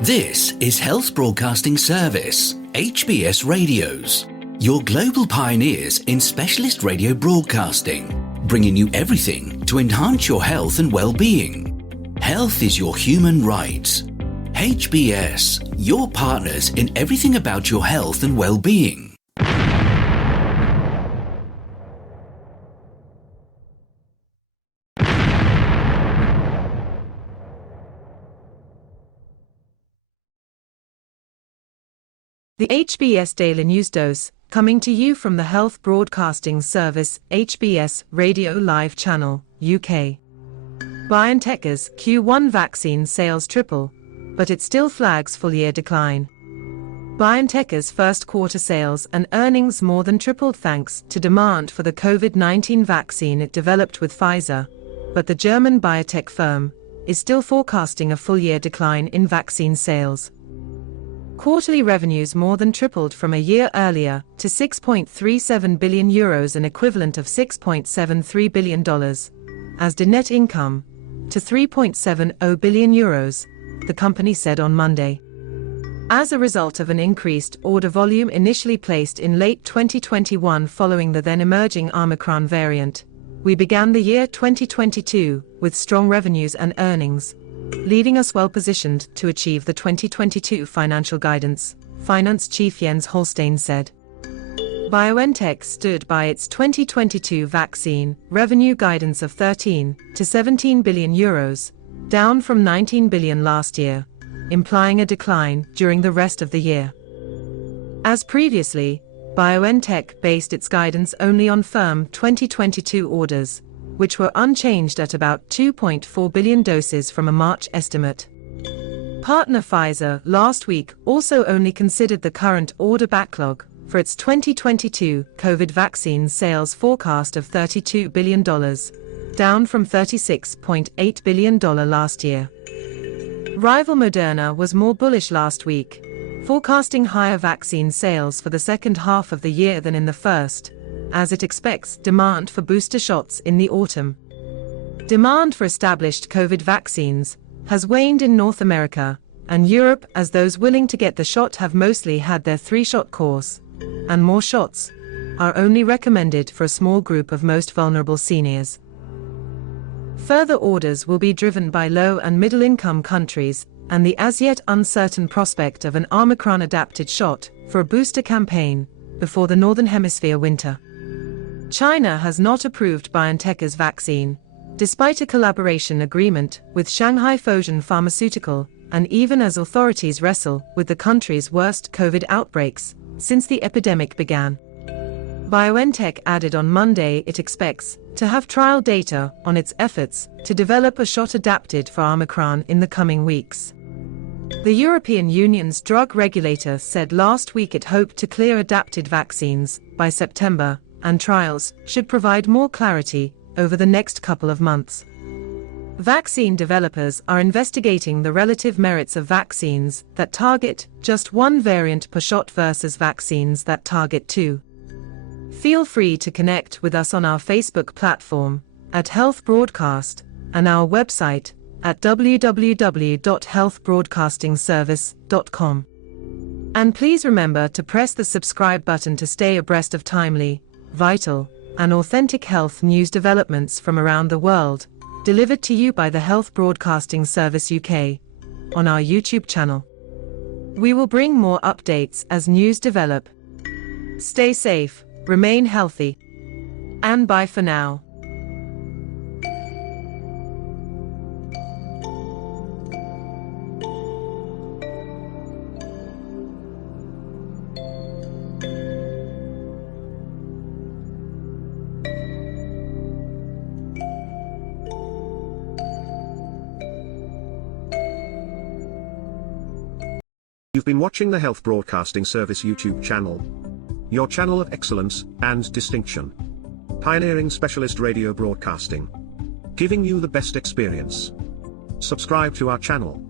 This is Health Broadcasting Service HBS Radios, your global pioneers in specialist radio broadcasting, bringing you everything to enhance your health and well-being. Health is your human right. HBS, your partners in everything about your health and well-being. The HBS Daily News Dose, coming to you from the Health Broadcasting Service HBS Radio Live Channel, UK. Biontech'S Q1 vaccine sales triple, but it still flags full-year decline. Biontech'S first quarter sales and earnings more than tripled thanks to demand for the COVID-19 vaccine it developed with Pfizer, but the German biotech firm is still forecasting a full-year decline in vaccine sales. Quarterly revenues more than tripled from a year earlier to €6.37 billion, an equivalent of $6.73 billion, as did net income to €3.70 billion, the company said on Monday. As a result of an increased order volume initially placed in late 2021 following the then emerging Omicron variant, we began the year 2022 with strong revenues and earnings, leaving us well positioned to achieve the 2022 financial guidance, Finance Chief Jens Holstein said. BioNTech stood by its 2022 vaccine revenue guidance of €13 to €17 billion, down from €19 billion last year, implying a decline during the rest of the year. As previously, BioNTech based its guidance only on firm 2022 orders, which were unchanged at about 2.4 billion doses from a March estimate. Partner Pfizer last week also only considered the current order backlog for its 2022 COVID vaccine sales forecast of $32 billion, down from $36.8 billion last year. Rival Moderna was more bullish last week, forecasting higher vaccine sales for the second half of the year than in the first, as it expects demand for booster shots in the autumn. Demand for established COVID vaccines has waned in North America and Europe as those willing to get the shot have mostly had their 3-shot course, and more shots are only recommended for a small group of most vulnerable seniors. Further orders will be driven by low and middle-income countries and the as-yet uncertain prospect of an Omicron-adapted shot for a booster campaign before the Northern Hemisphere winter. China has not approved BioNTech's vaccine, despite a collaboration agreement with Shanghai Fosun Pharmaceutical, and even as authorities wrestle with the country's worst COVID outbreaks since the epidemic began. BioNTech added on Monday it expects to have trial data on its efforts to develop a shot adapted for Omicron in the coming weeks. The European Union's drug regulator said last week it hoped to clear adapted vaccines by September, and trials should provide more clarity over the next couple of months. Vaccine developers are investigating the relative merits of vaccines that target just one variant per shot versus vaccines that target two. Feel free to connect with us on our Facebook platform at Health Broadcast and our website at www.healthbroadcastingservice.com. And please remember to press the subscribe button to stay abreast of timely, vital, and authentic health news developments from around the world, delivered to you by the Health Broadcasting Service UK on our YouTube channel. We will bring more updates as news develop. Stay safe, remain healthy, and bye for now. You've been watching the Health Broadcasting Service YouTube channel, your channel of excellence and distinction. Pioneering specialist radio broadcasting, giving you the best experience. Subscribe to our channel.